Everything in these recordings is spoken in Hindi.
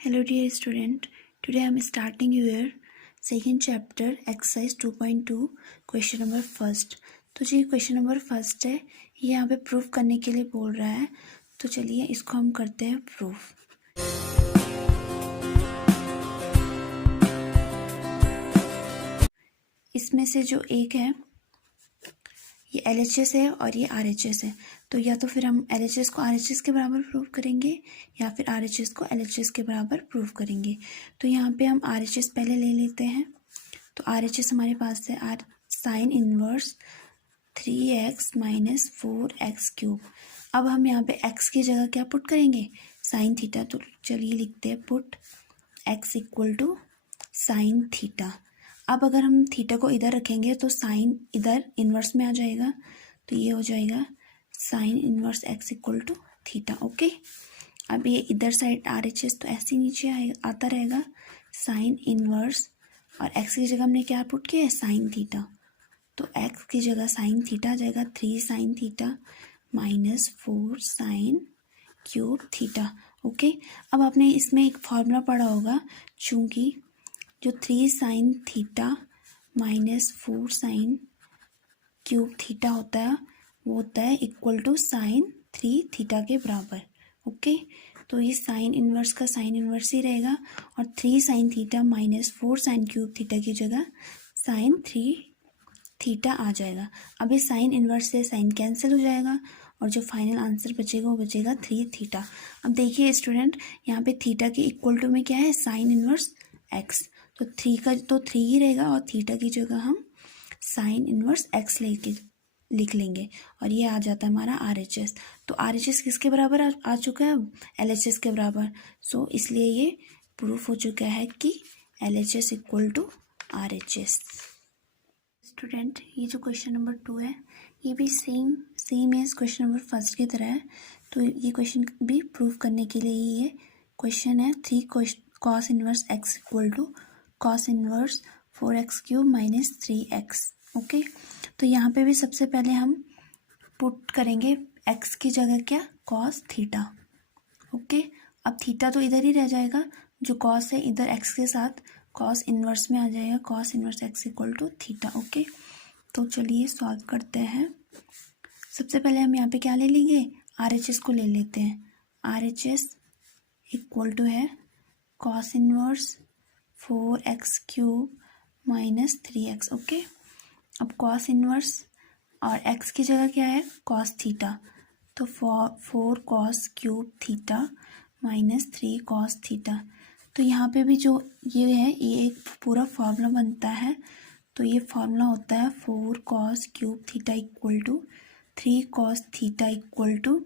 Hello dear student, today I am starting your second chapter exercise 2.2 question number first. तो जी क्वेश्चन नंबर फर्स्ट है, ये यहाँ पे प्रूफ करने के लिए बोल रहा है। तो चलिए इसको हम करते हैं प्रूफ। इसमें से जो एक है ये LHS है और ये RHS है। तो या तो फिर हम LHS को RHS के बराबर प्रूव करेंगे या फिर RHS को LHS के बराबर प्रूव करेंगे। तो यहाँ पे हम RHS पहले ले लेते हैं। तो RHS हमारे पास है sine inverse 3x minus 4x cube. अब हम यहाँ पे x की जगह क्या पुट करेंगे, साइन थीटा। तो चलिए लिखते हैं put x equal to sine theta. अब अगर हम थीटा को इधर रखेंगे तो साइन इधर इन्वर्स में आ जाएगा, तो ये हो जाएगा sine inverse x equal to theta. Okay, अब ये इधर साइड RHS तो ऐसे नीचे आता रहेगा साइन इन्वर्स, और x की जगह हमने क्या पुट किया है, साइन थीटा। तो x की जगह साइन थीटा आ जाएगा 3 sine theta minus 4 sine cube theta. Okay, अब आपने इसमें एक फॉर्मूला पढ़ा होगा, चूँकि जो 3 sine theta minus 4 sine cube theta होता है वो होता है इक्वल टू साइन 3 थीटा के बराबर। ओके, तो ये साइन इन्वर्स का साइन इन्वर्स ही रहेगा, और 3 sine theta minus 4 sine cube theta की जगह साइन 3 थीटा आ जाएगा। अब ये साइन इन्वर्स से साइन कैंसिल हो जाएगा और जो फाइनल आंसर बचेगा वो बचेगा 3 थीटा। अब देखिए स्टूडेंट, यहाँ पे थीटा के इक्वल टू में क्या है, साइन इन्वर्स एक्स। तो 3 का तो 3 ही रहेगा और थीटा की जगह हम साइन इन्वर्स एक्स लेके लिख लेंगे, और ये आ जाता है हमारा RHS। तो RHS किसके बराबर आ चुका है, अब LHS के बराबर। सो इसलिए ये प्रूफ हो चुका है कि LHS equal to RHS। Student, ये जो क्वेश्चन नंबर 2 है ये भी सेम है क्वेश्चन नंबर फर्स्ट की तरह है। तो ये क्वेश्चन भी प्रूफ करने के लिए ही ये क्वेश्चन है। 3 cos inverse x equal to cos inverse 4x cube minus 3x। Okay, तो यहाँ पे भी सबसे पहले हम पुट करेंगे x की जगह क्या, कॉस थीटा। ओके, अब थीटा तो इधर ही रह जाएगा, जो कॉस है इधर x के साथ कॉस इन्वर्स में आ जाएगा, cos inverse x equal to theta. Okay, तो चलिए सॉल्व करते हैं। सबसे पहले हम यहाँ पे क्या ले लेंगे, RHS को ले लेते हैं। RHS इक्वल टू है cos inverse 4x cube minus 3x। Okay, अब कॉस इन्वर्स और x की जगह क्या है, कॉस थीटा। तो 4 cos cube theta minus 3 cos theta. तो यहाँ पे भी जो ये है ये एक पूरा फार्मूला बनता है। तो ये फार्मूला होता है 4 cos cube theta equal to 3 cos theta equal to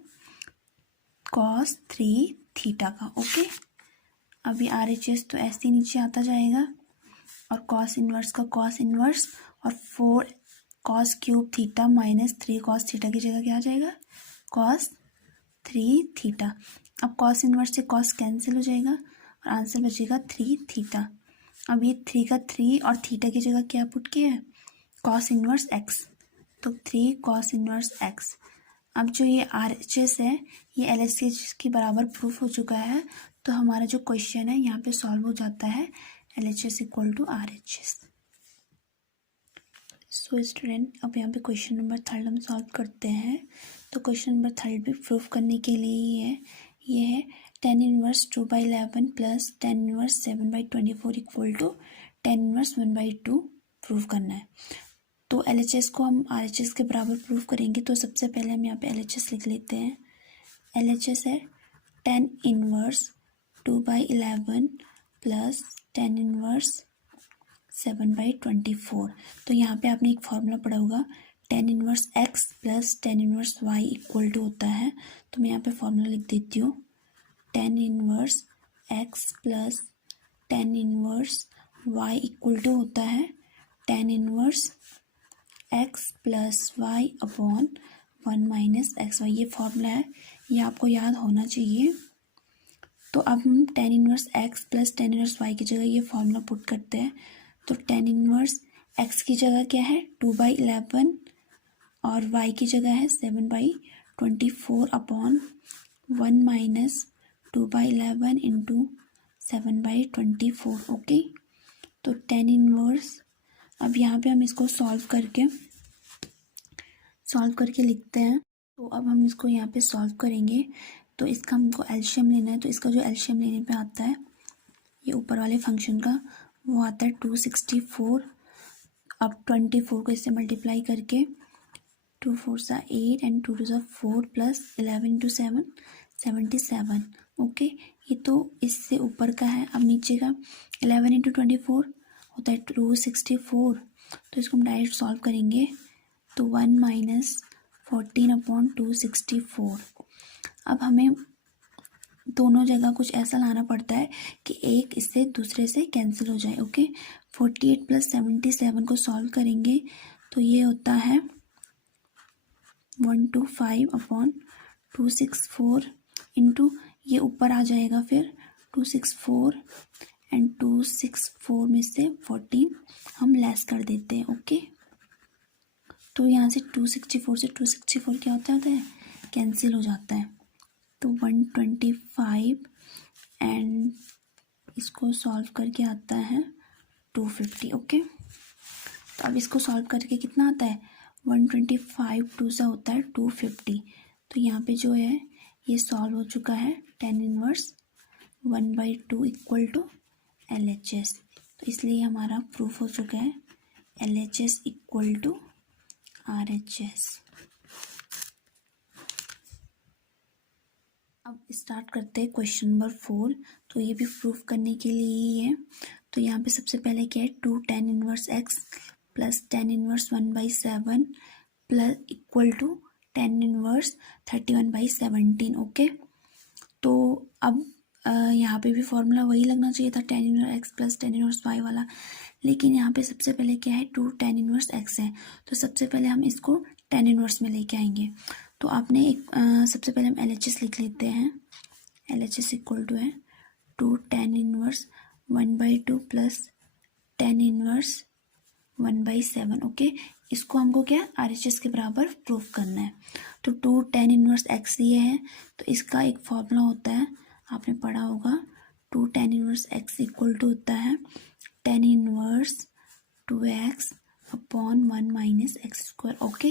cos 3 theta का। ओके, अभी RHS तो ऐसे नीचे आता जाएगा, और कॉस इन्वर्स का कॉस इन्वर्स, और 4 cos cube theta minus 3 cos theta की जगह क्या आ जाएगा, कॉस 3 थीटा। अब कॉस इन्वर्स से कॉस कैंसिल हो जाएगा और आंसर बचेगा 3 थीटा। अब ये 3 का 3 और थीटा की जगह क्या पुट किया है, कॉस इन्वर्स एक्स। तो 3 कॉस इन्वर्स एक्स। अब जो ये RHS है ये LHS के बराबर प्रूफ हो चुका है। तो हमारा जो क्वेश्चन है यहाँ पे सॉल्व हो जाता है, LHS equal to RHS। So student, अब यहाँ पे क्वेश्चन नंबर 3 हम सॉल्व करते हैं। तो क्वेश्चन नंबर 3 भी प्रूफ करने के लिए ही है। ये है tan inverse 2/11 plus tan inverse 7/24 equal to tan inverse 1/2 proof करना है। तो LHS को हम RHS के बराबर प्रूफ करेंगे। तो सबसे पहले हम यहाँ पे LHS लिख लेते हैं। LHS है tan inverse 2/11 plus tan inverse 7/24। तो यहाँ पे आपने एक फार्मूला पढ़ा होगा, tan inverse x plus tan inverse y equal to होता है। तो मैं यहाँ पे फार्मूला लिख देती हूँ, tan inverse x plus tan inverse y equal to होता है tan inverse x plus y upon 1 minus x y. ये फार्मूला है, ये आपको याद होना चाहिए। तो अब हम tan inverse x plus tan inverse y की जगह ये फार्मूला पुट करते हैं। तो tan इनवर्स x की जगह क्या है 2/11 और y की जगह है 7/24 अपॉन 1 माइनस 2/11 इंटू 7/24। ओके, तो tan इनवर्स, अब यहाँ पे हम इसको सॉल्व करके लिखते हैं। तो अब हम इसको यहाँ पे सॉल्व करेंगे, तो इसका हमको एलसीएम लेना है। तो इसका जो एलसीएम लेने पे आता है, ये ऊपर वाले फंक्शन का, वो आता है 264। अब 24 को इससे मल्टीप्लाई करके 2 4 सा 8 एंड 2 2 सा 4 प्लस 11 इंटू 7 77। ओके, ये तो इससे ऊपर का है। अब नीचे का 11 इंटू 24 होता है 264। तो इसको हम डायरेक्ट सॉल्व करेंगे, तो 1 माइनस 14/264। अब हमें दोनों जगह कुछ ऐसा लाना पड़ता है कि एक इससे दूसरे से कैंसिल हो जाए। ओके, 48 प्लस 77 को सॉल्व करेंगे तो ये होता है 125/264 इंटू, ये ऊपर आ जाएगा फिर 264 एंड 264 में से 14 हम लेस कर देते हैं। ओके, तो यहाँ से 264 से 264 क्या होता है कैंसिल हो जाता है, तो 125 एंड इसको सॉल्व करके आता है 250। ओके, तो अब इसको सॉल्व करके कितना आता है, 125 2 सा होता है 250। तो यहाँ पे जो है ये सॉल्व हो चुका है। tan inverse 1/2 equal to LHS। तो इसलिए हमारा प्रूफ हो चुका है LHS इक्वल टू RHS। अब स्टार्ट करते हैं क्वेश्चन नंबर 4। तो ये भी प्रूफ करने के लिए ही है। तो यहाँ पे सबसे पहले क्या है, 2 tan inverse x plus tan inverse 1/7 plus equal to tan inverse 31/17। Okay, तो अब यहाँ पे भी फॉर्मूला वही लगना चाहिए था, tan inverse x plus tan inverse y वाला, लेकिन यहाँ पे सबसे पहले क्या है, 2 tan इनवर्स x है। तो सबसे पहले हम इसको tan इनवर्स में लेके आएंगे। तो आपने एक सबसे पहले हम LHS लिख लेते हैं। LHS इक्वल टू है 2 tan inverse 1/2 plus tan inverse 1/7। Okay, इसको हमको क्या RHS के बराबर प्रूफ करना है। तो 2 tan इनवर्स x ये है, तो इसका एक फॉर्मूला होता है, आपने पढ़ा होगा, 2 tan inverse x equal to होता है tan inverse 2x upon 1 minus x square. Okay,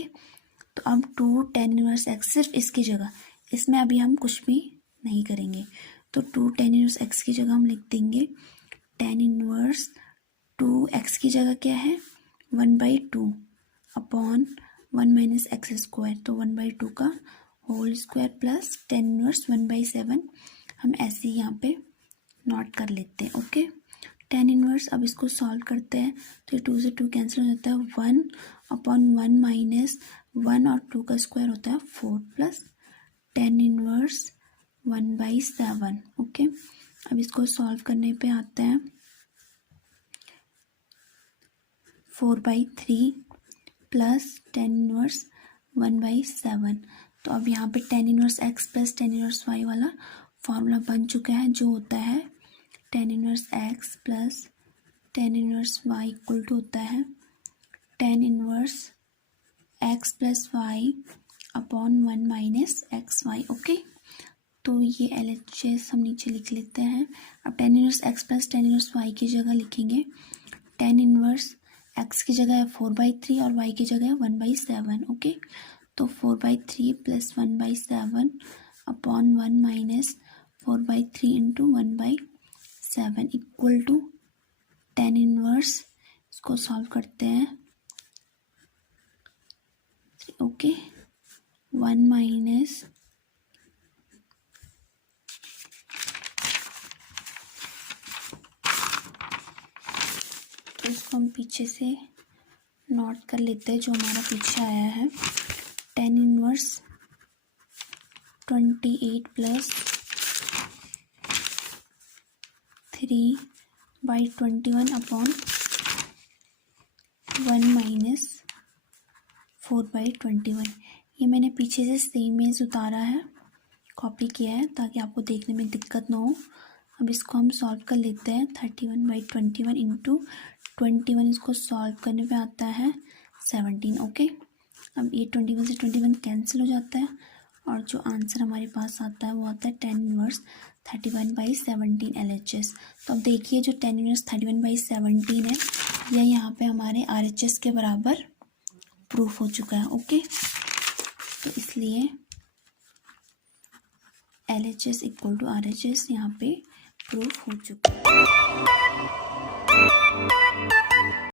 तो अब 2 tan इनवर्स x सिर्फ इसकी जगह, इसमें अभी हम कुछ भी नहीं करेंगे, तो 2 tan इनवर्स x की जगह हम लिख देंगे tan इनवर्स 2x की जगह क्या है 1/2 अपॉन 1 माइनस एक्स स्क्वायर, तो 1/2 का whole square plus tan inverse 1/7 हम ऐसे ही यहाँ पे नोट कर लेते हैं। ओके, tan इनवर्स, अब इसको सॉल्व करते हैं तो 2 से 2 कैंसिल हो जाता है, 1/1 माइनस 1 और 2 का स्क्वायर होता है 4 प्लस tan इनवर्स 1/7। ओके, अब इसको सॉल्व करने पे आता है 4/3 प्लस tan इनवर्स 1/7। तो अब यहाँ पे tan inverse x plus tan inverse y वाला फॉर्मूला बन चुका है, जो होता है tan inverse x plus tan inverse y equal to होता है tan inverse x plus y upon 1 minus x y. Okay, तो ये LHS हम नीचे लिख लेते हैं। अब tan inverse x plus tan inverse y की जगह लिखेंगे tan इनवर्स x की जगह है 4/3 और y की जगह है 1/7। ओके, तो 4/3 plus 1/7 upon 1 minus 4/3 into 1/7 equal to tan inverse, इसको सॉल्व करते हैं। ओके, 1 माइनस तो इसको हम पीछे से नोट कर लेते हैं, जो हमारा पीछे आया है tan inverse 28 plus 3/21 upon 1 minus 4/21। ये मैंने पीछे से सेम एज उतारा है, कॉपी किया है, ताकि आपको देखने में दिक्कत ना हो। अब इसको हम सॉल्व कर लेते हैं, 31/21 इंटू 21, इसको सॉल्व करने पे आता है 17। ओके, अब ये 21 से 21 कैंसिल हो जाता है और जो आंसर हमारे पास आता है वो आता है tan इनवर्स 31/17 LHS। तो अब देखिए जो 10 इनवर्स 31/17 है यह यहाँ पे हमारे RHS के बराबर प्रूफ हो चुका है। ओके, तो इसलिए LHS इक्वल टू RHS यहाँ पे प्रूफ हो चुका है।